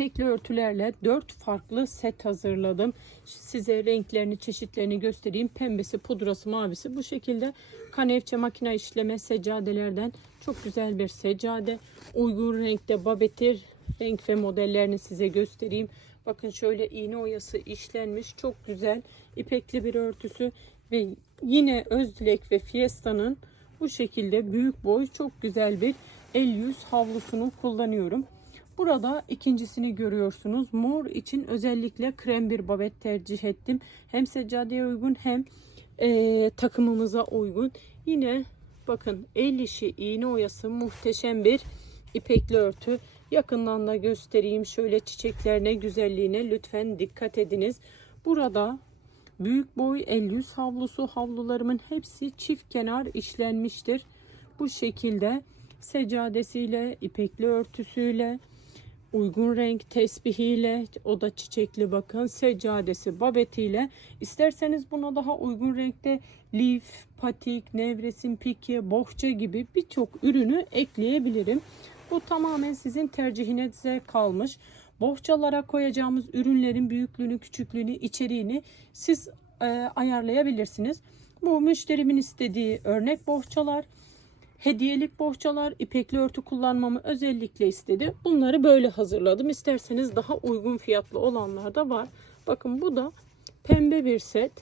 ipekli örtülerle 4 farklı set hazırladım. Size renklerini, çeşitlerini göstereyim. Pembesi, pudrası, mavisi bu şekilde kanevçe makine işleme seccadelerden çok güzel bir seccade. Uygun renkte babetir renk ve modellerini size göstereyim. Bakın şöyle iğne oyası işlenmiş. Çok güzel ipekli bir örtüsü ve yine Özdilek ve Fiesta'nın bu şekilde büyük boy çok güzel bir el yüz havlusunu kullanıyorum. Burada ikincisini görüyorsunuz. Mor için özellikle krem bir babet tercih ettim. Hem seccadeye uygun hem e, takımımıza uygun. Yine bakın el işi iğne oyası muhteşem bir ipekli örtü. Yakından da göstereyim. Şöyle çiçeklerine, güzelliğine lütfen dikkat ediniz. Burada büyük boy el yüz havlusu havlularımın hepsi çift kenar işlenmiştir. Bu şekilde seccadesiyle, ipekli örtüsüyle, uygun renk tesbihiyle, o da çiçekli bakın, seccadesi, babetiyle. İsterseniz buna daha uygun renkte lif, patik, nevresim, pike, bohça gibi birçok ürünü ekleyebilirim. Bu tamamen sizin tercihinize kalmış. Bohçalara koyacağımız ürünlerin büyüklüğünü, küçüklüğünü, içeriğini siz e, ayarlayabilirsiniz. Bu müşterimin istediği örnek bohçalar, hediyelik bohçalar, ipekli örtü kullanmamı özellikle istedi. Bunları böyle hazırladım. İsterseniz daha uygun fiyatlı olanlar da var. Bakın bu da pembe bir set.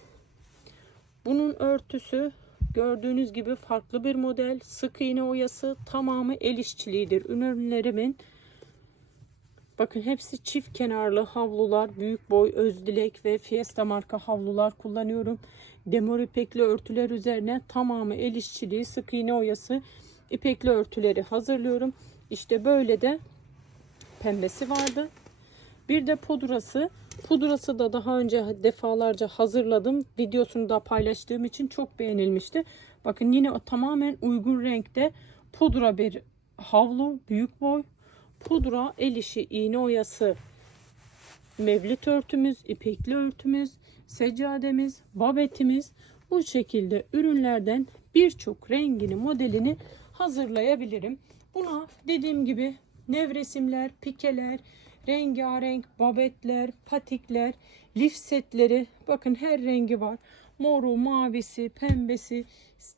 Bunun örtüsü gördüğünüz gibi farklı bir model. Sık iğne oyası tamamı el işçiliğidir. Ürünlerimin Bakın hepsi çift kenarlı havlular, büyük boy, özdilek ve Fiesta marka havlular kullanıyorum. Demor ipekli örtüler üzerine tamamı el işçiliği, sık iğne oyası ipekli örtüleri hazırlıyorum. İşte böyle de pembesi vardı. Bir de pudrası. Pudrası da daha önce defalarca hazırladım. Videosunu da paylaştığım için çok beğenilmişti. Bakın yine tamamen uygun renkte pudra bir havlu, büyük boy pudra, el işi, iğne oyası, mevlit örtümüz, ipekli örtümüz, seccademiz, babetimiz bu şekilde ürünlerden birçok rengini, modelini hazırlayabilirim. Buna dediğim gibi nevresimler, pikeler, rengarenk babetler, patikler, lif setleri bakın her rengi var. Moru, mavisi, pembesi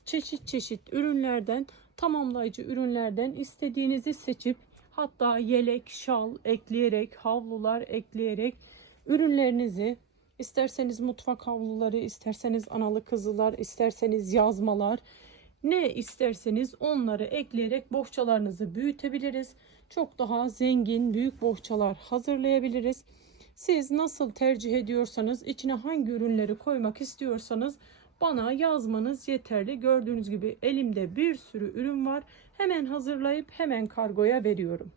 çeşit çeşit ürünlerden tamamlayıcı ürünlerden istediğinizi seçip Hatta yelek, şal ekleyerek, havlular ekleyerek ürünlerinizi isterseniz mutfak havluları, isterseniz analı kızılar, isterseniz yazmalar ne isterseniz onları ekleyerek bohçalarınızı büyütebiliriz. Çok daha zengin, büyük bohçalar hazırlayabiliriz. Siz nasıl tercih ediyorsanız, içine hangi ürünleri koymak istiyorsanız bana yazmanız yeterli. Gördüğünüz gibi elimde bir sürü ürün var. Hemen hazırlayıp hemen kargoya veriyorum.